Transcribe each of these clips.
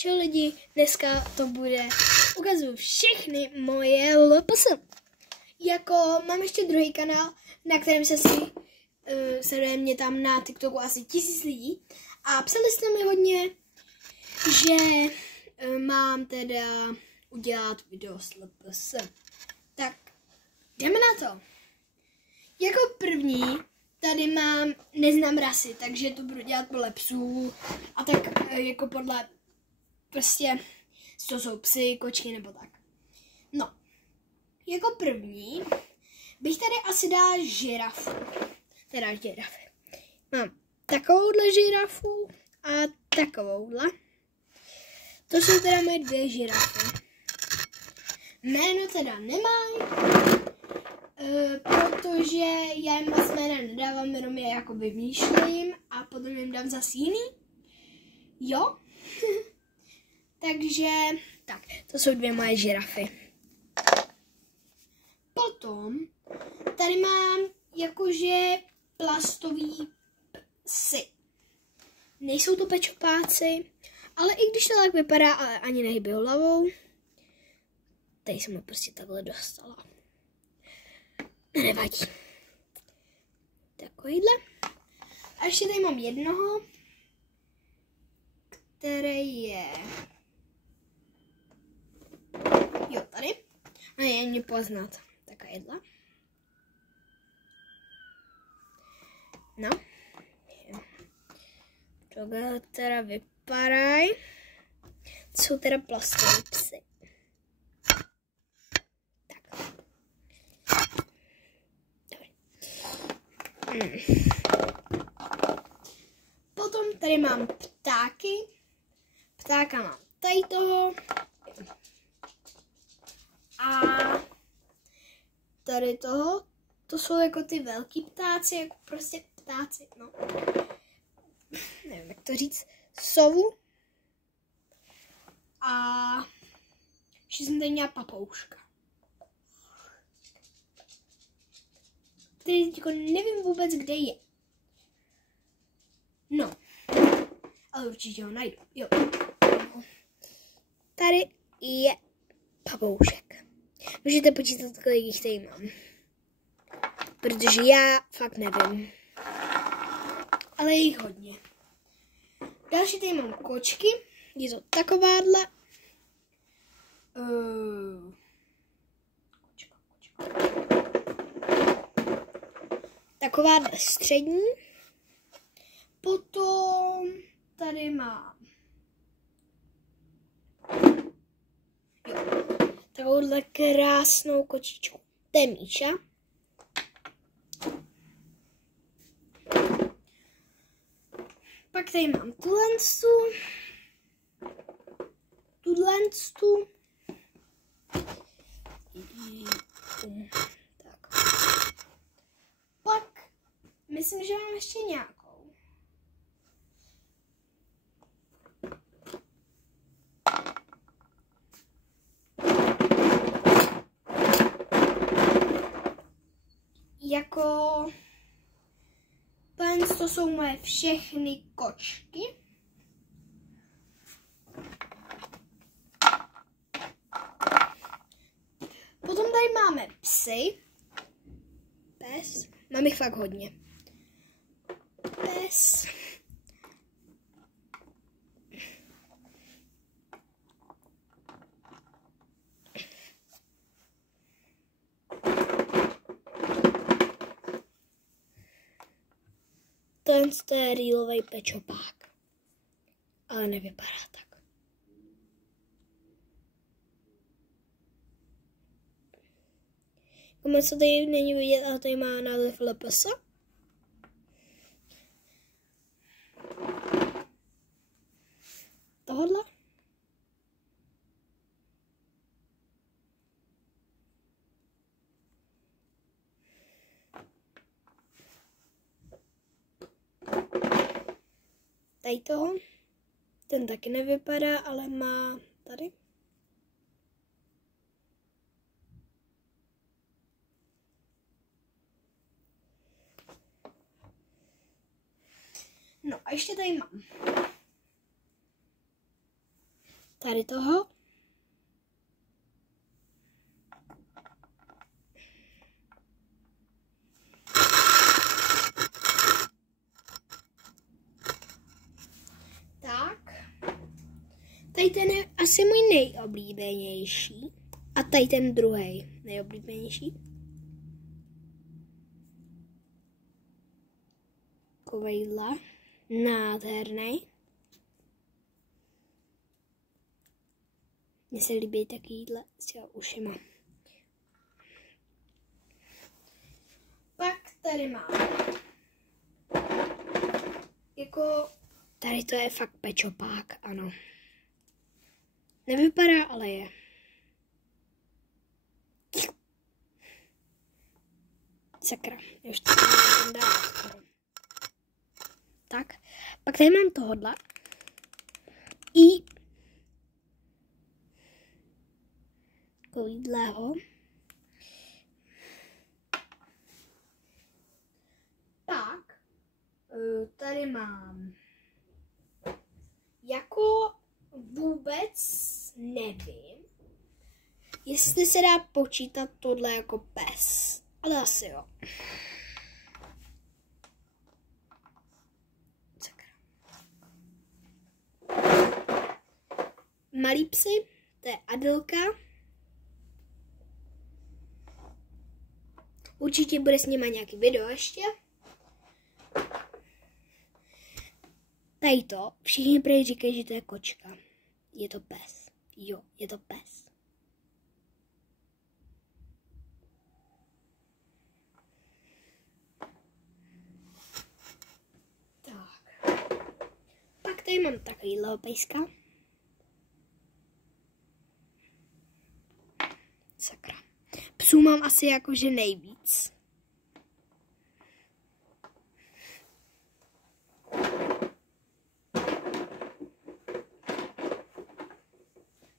Čau lidi, dneska to bude, ukazuju všechny moje LPS. Jako mám ještě druhý kanál, na kterém se sleduje mě tam na TikToku asi 1000 lidí. A psali jste mi hodně, že mám teda udělat video s LPS. Tak jdeme na to. Jako první tady mám neznám rasy, takže to budu dělat podle psů a tak jako podle prostě, to jsou psy, kočky nebo tak. No, jako první bych tady asi dal žirafu. Teda žirafy. Mám takovouhle žirafu a takovouhle. To jsou teda moje dvě žirafy. Jméno teda nemají, protože já jim moc jména nedávám, jenom je jako vymýšlím a potom jim dám zase jiný. Jo? Takže, tak, to jsou dvě moje žirafy. Potom tady mám jakože plastový psy. Nejsou to pečopáci, ale i když to tak vypadá, ale ani nehybou hlavou. Tady jsem ho prostě takhle dostala. Nevadí. Takovýhle. A ještě tady mám jednoho, který je... Jo, tady. A je mě poznat. Takovýhle. No. Tohle teda vypadají. Jsou teda plastové psy. Tak. Dobrý. Potom tady mám ptáky. Ptáka mám tady toho. A tady toho. To jsou jako ty velký ptáci, jako prostě ptáci, no. Nevím, jak to říct. Sovu. A ještě jsem tady měla papouška. Který jako nevím vůbec, kde je. No. Ale určitě ho najdu. Jo. Tady je papoušek. Můžete počítat, kolik jich tady mám. Protože já fakt nevím. Ale je jich hodně. Další tady mám kočky. Je to takováhle. Kočka. Takováhle střední. Potom tady mám takovouhle krásnou kočičku. To je Míša. Pak tady mám tudlenstu. Tak. Pak myslím, že mám ještě nějakou. Jako to jsou moje všechny kočky. Potom tady máme psy. Pes. Mám jich fakt hodně. Pes. To je reelový pečopák. Ale nevypadá tak. Komu se tady není vidět, ale tady má název LPS. Tohodle. Tady toho. Ten taky nevypadá, ale má tady. No a ještě tady mám tady toho. Tak. Tady ten je asi můj nejoblíbenější. A tady ten druhý nejoblíbenější. Takovejhle. Nádherný. Mně se líbí takovýhle s těma ušima. Pak tady mám. Jako, tady to je fakt pečopák, ano. Nevypadá, ale je. Sakra, už to tam dávat skoro. Tak, pak tady mám tohodle. I takovýhleho. Tak, tady mám jako vůbec nevím, jestli se dá počítat tohle jako pes, ale asi jo. Malí psy, to je Adelka. Určitě bude s nima nějaký video ještě. Tady to, všichni prý říkají, že to je kočka. Je to pes. Jo, je to pes. Tak. Pak tady mám takovýhle pejska. Sakra. Psů mám asi jakože nejvíc.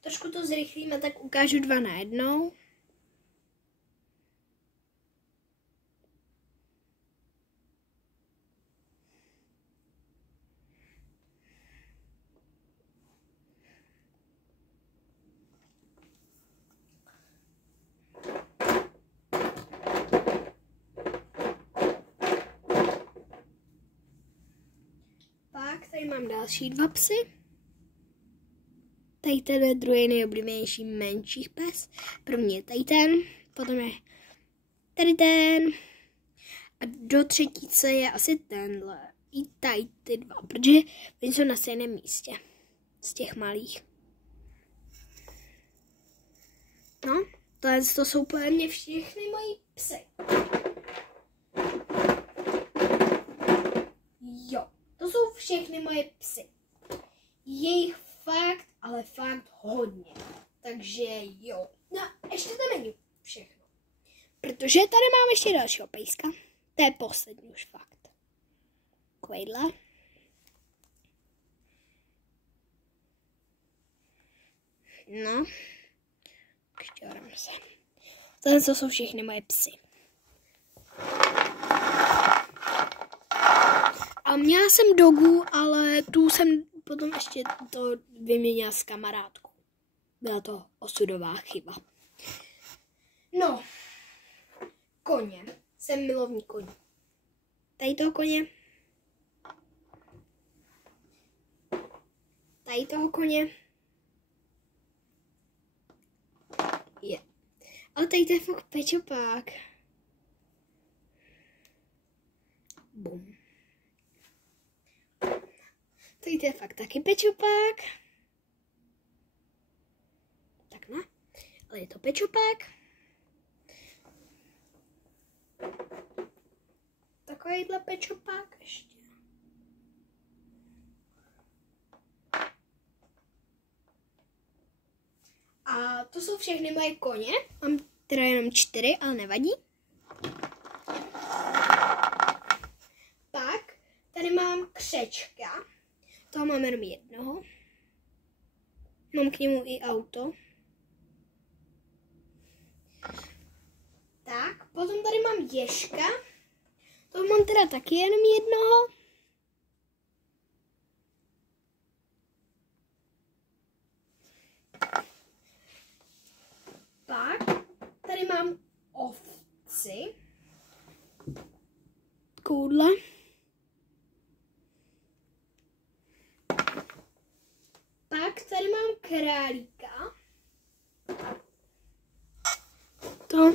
Trošku to zrychlíme, tak ukážu 2 najednou. Pak tady mám další 2 psy. Tady ten je druhý nejoblíbenější menší pes. První je tady ten, potom je tady ten. A do třetíce je asi tenhle. I tady ty 2, protože oni jsou na stejném místě. Z těch malých. No, to jsou úplně všechny moji psy. Jo, to jsou všechny moje psy. Je jich fakt, ale fakt hodně. Takže jo. No, ještě to není všechno. Protože tady mám ještě dalšího pejska. To je poslední už fakt. Takovejhle. No. Šťourám se. Tohle jsou všechny moje psy. A měla jsem dogu, ale tu jsem potom ještě to vyměnila s kamarádkou. Byla to osudová chyba. No, koně. Jsem milovník koní. Tady toho koně. Tady toho koně. Je. Ale tady to je fakt pečopák. Bum. Tady to je fakt taky pečopák. Tak no, ale je to pečopák. Takovýhle pečopák ještě. A to jsou všechny moje koně. Mám teda jenom 4, ale nevadí. Pak tady mám křečka. Toho mám jenom jednoho. Mám k němu i auto. Tak, potom tady mám ježka. Toho mám teda taky jenom jednoho.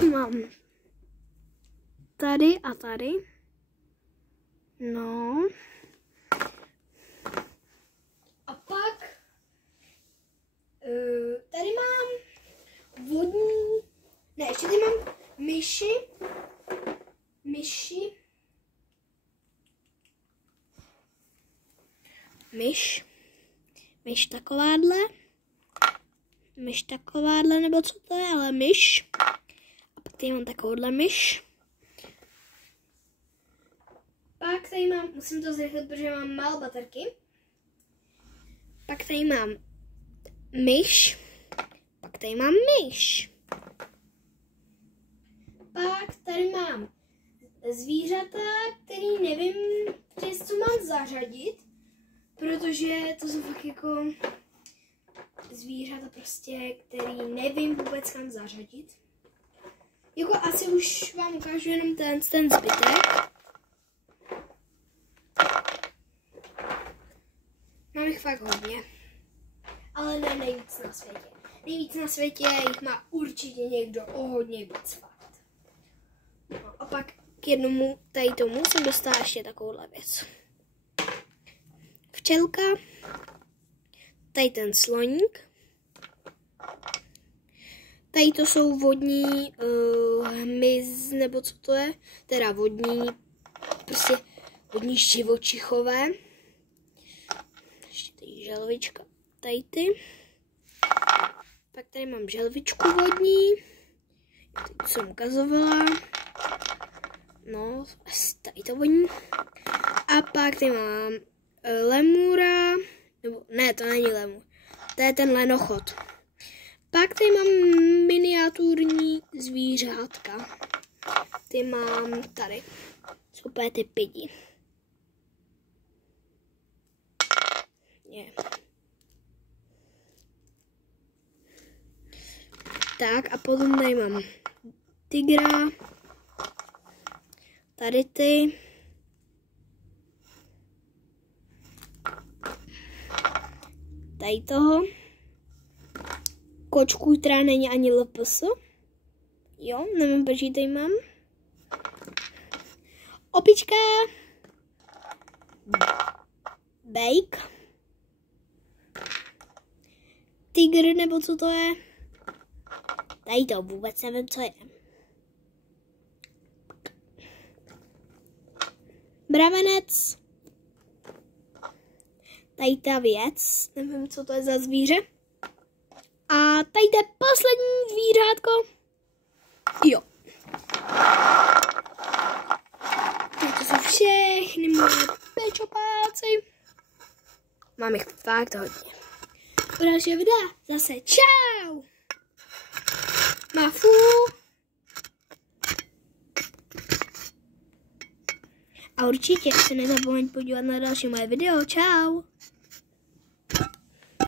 mám tady a tady. No. A pak tady mám vodní, ne, ještě tady mám myši, myš takováhle, nebo co to je, ale myš. A pak tady mám takovouhle myš. Pak tady mám, musím to zrychlit, protože mám málo baterky. Pak tady mám myš. Pak tady mám myš. Pak tady mám zvířata, který nevím, přes co mám zařadit, protože to jsou fakt jako zvířata prostě, který nevím vůbec kam zařadit. Jako asi už vám ukážu jenom ten zbytek. Mám jich fakt hodně, ale ne nejvíc na světě. Nejvíc na světě jich má určitě někdo o hodně víc fakt. No, a pak k jednomu tady tomu jsem dostala ještě takovouhle věc. Včelka, tady ten sloník, tady to jsou vodní hmyz, nebo co to je, teda vodní, prostě vodní živočichové. Ještě tady želvička, tady ty. Pak tady mám želvičku vodní, teď jsem ukazovala. No, asi tady to vodní. A pak tady mám lemura, nebo ne, to není lemur, to je ten lenochod. Pak tady mám miniaturní zvířátka. Ty mám tady. Jsou úplně ty pidi. Yeah. Tak a potom tady mám tygra. Tady ty. Tady toho. Kočku, která není ani LPS. Jo, nevím, proč tady mám. Opička. Bejk. Tygr, nebo co to je. Tady to vůbec nevím, co je. Bravenec. Tady ta věc, nevím, co to je za zvíře. A tady je poslední zvířátko. Jo. To jsou všechny moje pečopáci. Mám jich fakt hodně. U dalšího videa zase čau. Mafu. A určitě se nezapomeň podívat na další moje video. Čau.